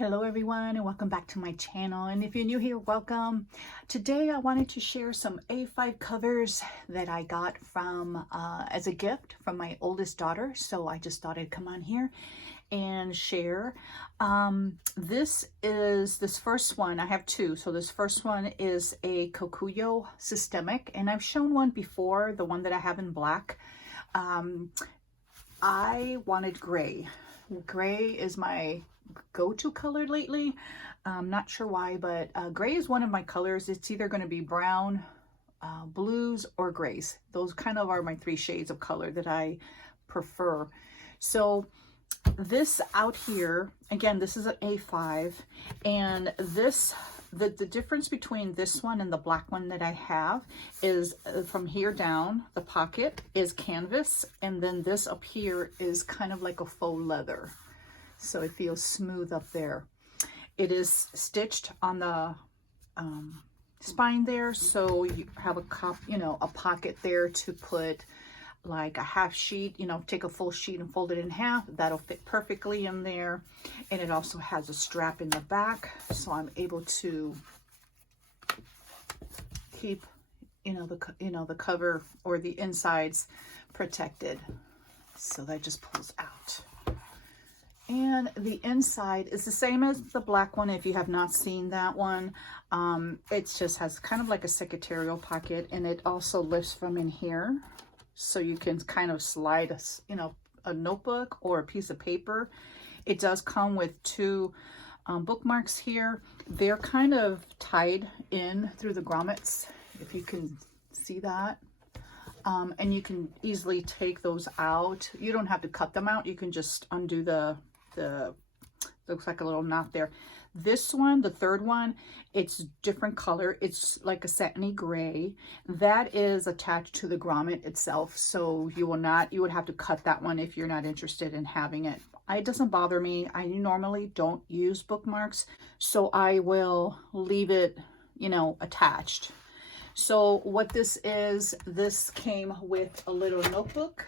Hello everyone, and welcome back to my channel. And if you're new here, welcome. Today I wanted to share some A5 covers that I got from as a gift from my oldest daughter. So I just thought I'd come on here and share. This first one, I have two. So this first one is a KOKUYO systemic, and I've shown one before, the one that I have in black. I wanted gray. Gray is my go-to color lately. I'm not sure why, but gray is one of my colors. It's either going to be brown, blues, or grays. Those kind of are my three shades of color that I prefer. So this out here, again, this is an A5, and this, the difference between this one and the black one that I have is from here down, the pocket is canvas, and then this up here is kind of like a faux leather. So it feels smooth up there. It is stitched on the spine there, so you have a pocket there to put like a half sheet, take a full sheet and fold it in half. That'll fit perfectly in there. And it also has a strap in the back, so I'm able to keep the cover or the insides protected. So that just pulls out. And the inside is the same as the black one. If you have not seen that one, it just has kind of like a secretarial pocket, and it also lifts from in here. So you can kind of slide a notebook or a piece of paper. It does come with two bookmarks here. They're kind of tied in through the grommets, if you can see that. And you can easily take those out. You don't have to cut them out. You can just undo the looks like a little knot there. This one, the third one, it's different color. It's like a satiny gray. That is attached to the grommet itself, so you would have to cut that one if you're not interested in having it. It doesn't bother me. I normally don't use bookmarks, so I will leave it, attached. So what this is, this came with a little notebook.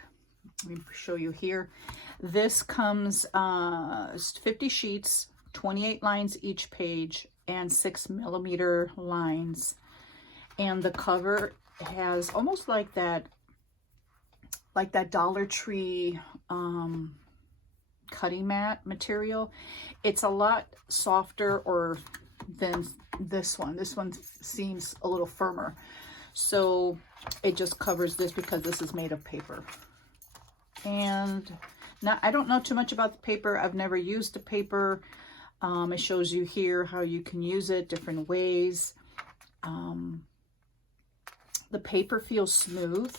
Let me show you here. This comes 50 sheets, 28 lines each page, and 6mm lines. And the cover has almost like that Dollar Tree cutting mat material. It's a lot softer than this one. This one seems a little firmer. So it just covers this because this is made of paper. And now I don't know too much about the paper. I've never used the paper. It shows you here how you can use it different ways. The paper feels smooth.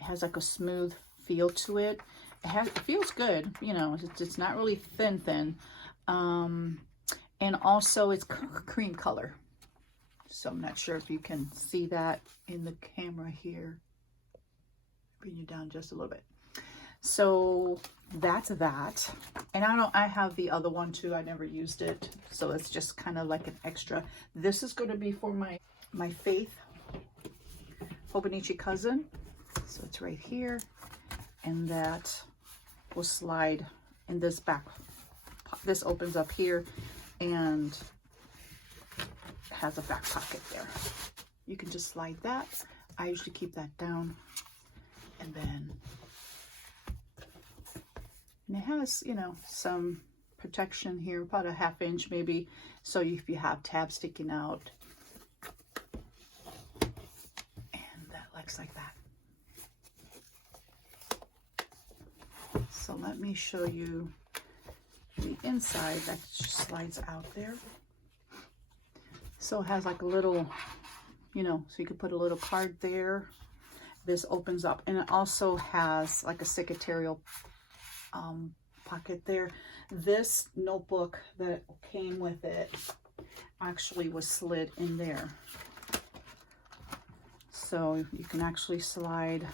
It has like a smooth feel to it. It feels good. It's not really thin. And also it's cream color. So I'm not sure if you can see that in the camera here. Bring you down just a little bit. So that's that. And I have the other one too. I never used it, so it's just kind of like an extra. This is going to be for my Faith Hobonichi cousin. So it's right here, and that will slide in this back. This opens up here and has a back pocket there. You can just slide that. I usually keep that down, and then it has, some protection here, about a ½ inch maybe, so if you have tabs sticking out. And that looks like that. So let me show you the inside that just slides out there. So it has like a little, so you could put a little card there. This opens up, and it also has like a secretarial pocket there. This notebook that came with it actually was slid in there, so you can actually slide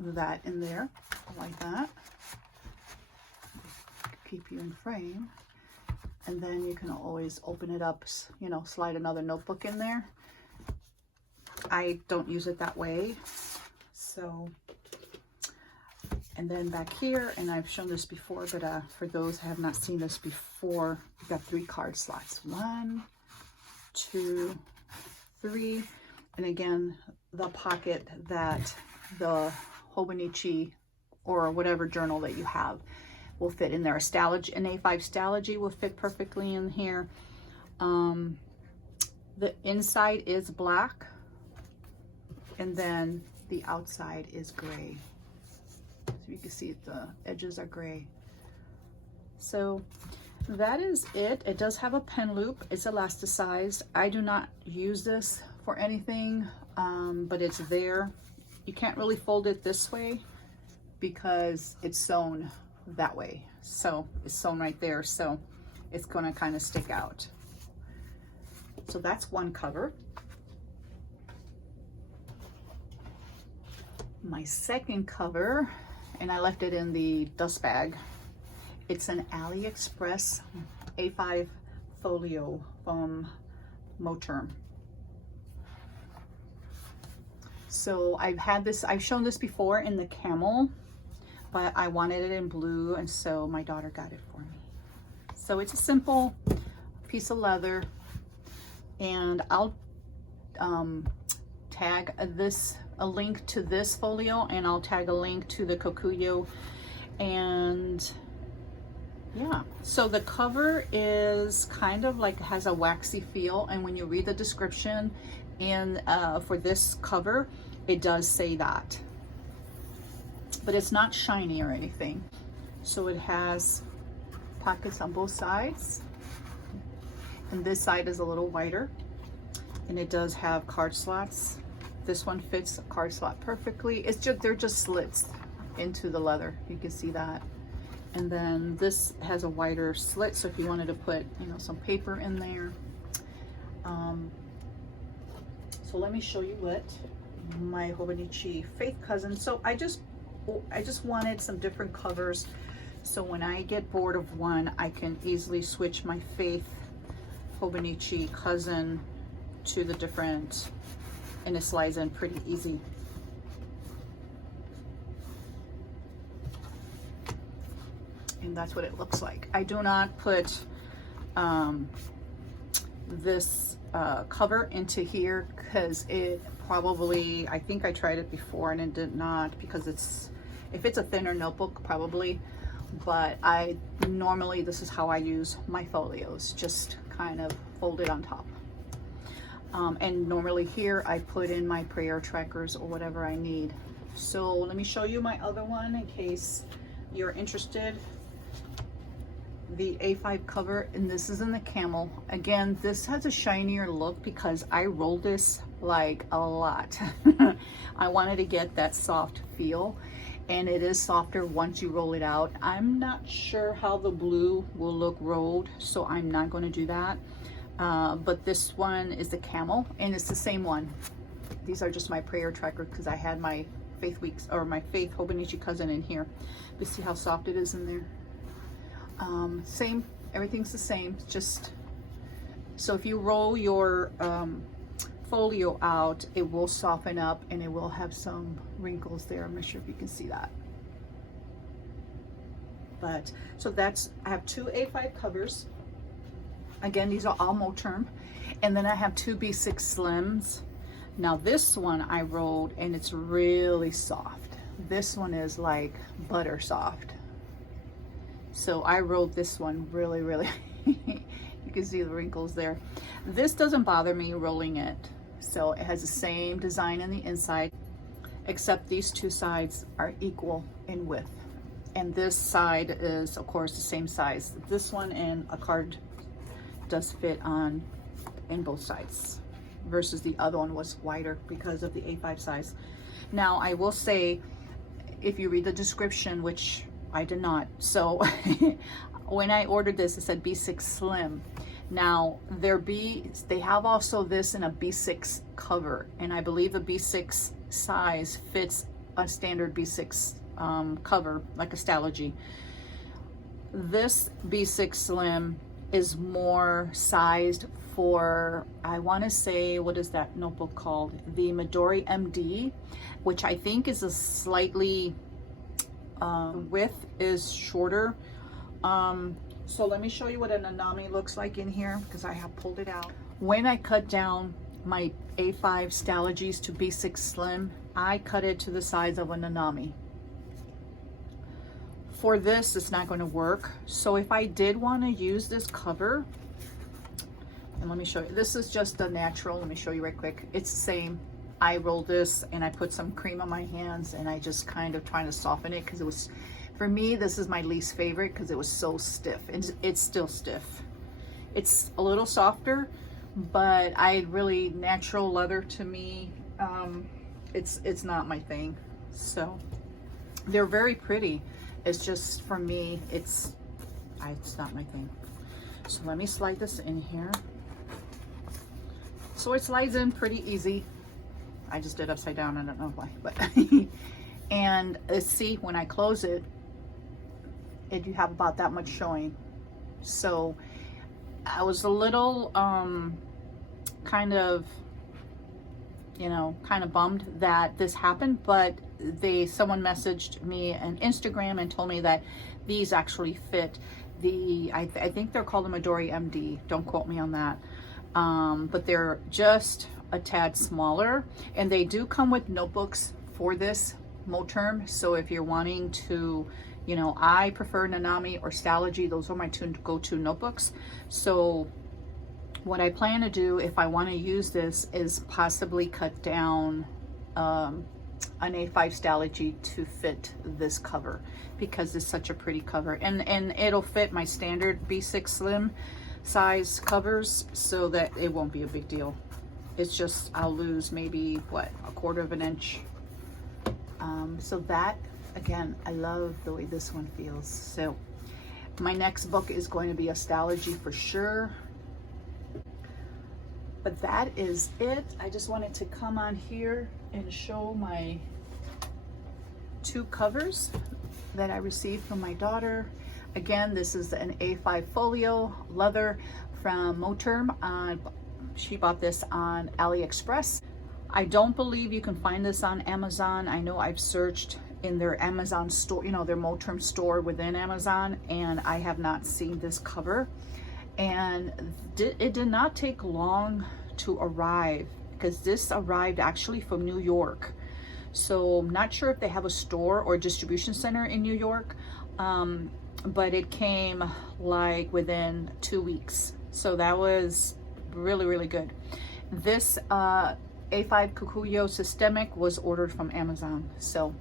that in there like that. Keep you in frame, and then you can always open it up, slide another notebook in there. I don't use it that way, so And then back here, and I've shown this before, but for those who have not seen this before, you've got 3 card slots. 1, 2, 3. And again, the pocket that the Hobonichi or whatever journal that you have will fit in there. An A5 Stalogy will fit perfectly in here. The inside is black, and then the outside is gray. So you can see the edges are gray. So that is it. It does have a pen loop. It's elasticized. I do not use this for anything, but it's there. You can't really fold it this way because it's sewn that way. So it's sewn right there, so it's going to kind of stick out. So that's one cover. My second cover, and I left it in the dust bag. It's an AliExpress A5 Folio from Moterm. So I've shown this before in the camel, but I wanted it in blue, and so my daughter got it for me. So it's a simple piece of leather, and I'll tag a link to this folio, and I'll tag a link to the KOKUYO. And yeah, so the cover is kind of like, has a waxy feel, and when you read the description for this cover, it does say that, but it's not shiny or anything. So it has pockets on both sides, and this side is a little wider, and it does have card slots. This one fits a card slot perfectly. They're just slits into the leather. You can see that. And then this has a wider slit, so if you wanted to put, some paper in there. So let me show you what my Hobonichi Faith cousin. So I just wanted some different covers, so when I get bored of one, I can easily switch my Faith Hobonichi cousin to the different, and it slides in pretty easy. And that's what it looks like. I do not put this cover into here because it probably, I think I tried it before and it did not, because if it's a thinner notebook, probably, but normally this is how I use my folios, just kind of fold it on top. And normally here I put in my prayer trackers or whatever I need. So let me show you my other one in case you're interested. The A5 cover, and this is in the camel. Again, this has a shinier look because I rolled this like a lot. I wanted to get that soft feel, and it is softer once you roll it out. I'm not sure how the blue will look rolled, so I'm not going to do that. But this one is the camel, and it's the same one. These are just my prayer tracker because I had my Faith Weeks or my Faith Hobonichi cousin in here. But see how soft it is in there? Same, everything's the same. Just so if you roll your folio out, it will soften up and it will have some wrinkles there. I'm not sure if you can see that. But so I have 2 A5 covers. Again, these are all Moterm. And then I have 2 B6 Slims. Now this one I rolled and it's really soft. This one is like butter soft. So I rolled this one really, really, you can see the wrinkles there. This doesn't bother me rolling it. So it has the same design in the inside, except these 2 sides are equal in width. And this side is, of course, the same size. This one and a card does fit in both sides, versus the other one was wider because of the A5 size. Now, I will say, if you read the description, which I did not, so when I ordered this, it said B6 Slim. Now, they have also this in a B6 cover, and I believe the B6 size fits a standard B6 cover, like a Stalogy. This B6 Slim is more sized for, I want to say, what is that notebook called? The Midori MD, which I think is a slightly width is shorter. So let me show you what a nanami looks like in here, because I have pulled it out. When I cut down my A5 Stalogies to B6 Slim, I cut it to the size of a nanami. For this, it's not going to work. So if I did want to use this cover, and let me show you, this is just a natural, let me show you right quick. It's the same. I rolled this and I put some cream on my hands and I just kind of trying to soften it, because it was, for me, this is my least favorite because it was so stiff, and it's still stiff. It's a little softer, but natural leather to me, it's not my thing. So they're very pretty. It's just, for me, it's not my thing. So let me slide this in here. So it slides in pretty easy. I just did upside down, I don't know why, but and see, when I close it, you have about that much showing. So I was a little kind of bummed that this happened, but someone messaged me on Instagram and told me that these actually fit the, I think they're called a Midori MD, don't quote me on that, but they're just a tad smaller, and they do come with notebooks for this Moterm. So if you're wanting to, I prefer Nanami or Stalogy, those are my two go-to notebooks. So what I plan to do, if I want to use this, is possibly cut down an A5 Stalogy to fit this cover, because it's such a pretty cover, and it'll fit my standard B6 Slim size covers, so that it won't be a big deal. It's just, I'll lose maybe, what, 1/4 of an inch. So that, again, I love the way this one feels. So my next book is going to be a Stalogy for sure. But that is it. I just wanted to come on here and show my 2 covers that I received from my daughter. Again, this is an A5 Folio leather from Moterm. She bought this on AliExpress. I don't believe you can find this on Amazon. I know I've searched in their Amazon store, their Moterm store within Amazon, and I have not seen this cover. And it did not take long to arrive, because this arrived actually from New York. So I'm not sure if they have a store or a distribution center in New York, but it came like within 2 weeks. So that was really, really good. This A5 KOKUYO Systemic was ordered from Amazon. So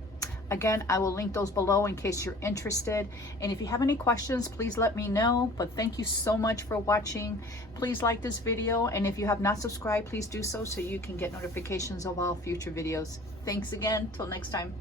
again, I will link those below in case you're interested. And if you have any questions, please let me know. But thank you so much for watching. Please like this video. And if you have not subscribed, please do so you can get notifications of all future videos. Thanks again. Till next time.